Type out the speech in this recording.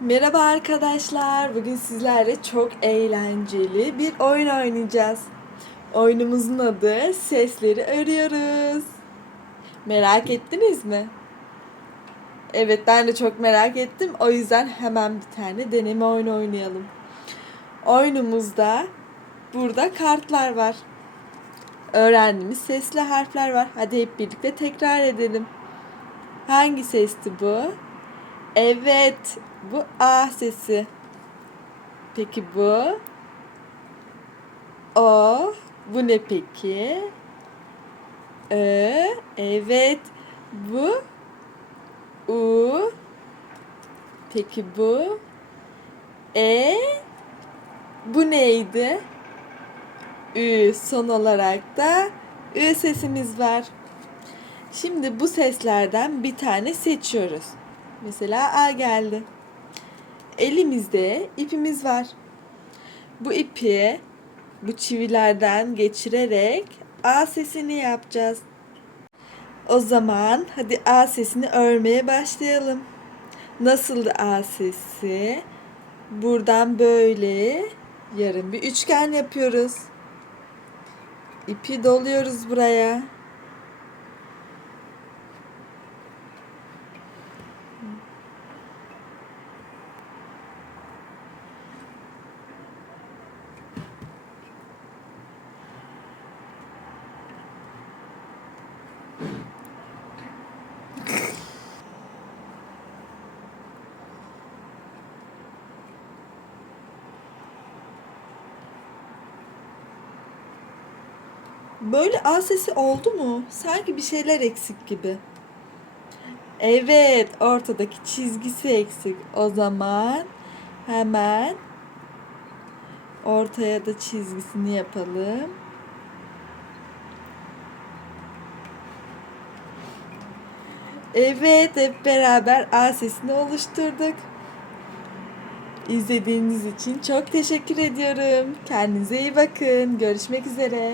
Merhaba arkadaşlar. Bugün sizlerle çok eğlenceli bir oyun oynayacağız. Oyunumuzun adı Sesleri Örüyoruz. Merak ettiniz mi? Evet ben de çok merak ettim. O yüzden hemen bir tane deneme oyunu oynayalım. Oyunumuzda burada kartlar var. Öğrendiğimiz sesli harfler var. Hadi hep birlikte tekrar edelim. Hangi sesti bu? Evet, bu A sesi. Peki bu? O. Bu ne peki? Ö. Evet. Bu? U. Peki bu? E. Bu neydi? Ü. Son olarak da Ü sesimiz var. Şimdi bu seslerden bir tane seçiyoruz. Mesela A geldi. Elimizde ipimiz var. Bu ipi bu çivilerden geçirerek A sesini yapacağız. O zaman hadi A sesini örmeye başlayalım. Nasıldı A sesi? Buradan böyle yarım bir üçgen yapıyoruz. İpi doluyoruz buraya. Böyle A sesi oldu mu? Sanki bir şeyler eksik gibi. Evet, ortadaki çizgisi eksik. O zaman hemen ortaya da çizgisini yapalım. Evet, hep beraber A sesini oluşturduk. İzlediğiniz için çok teşekkür ediyorum. Kendinize iyi bakın. Görüşmek üzere.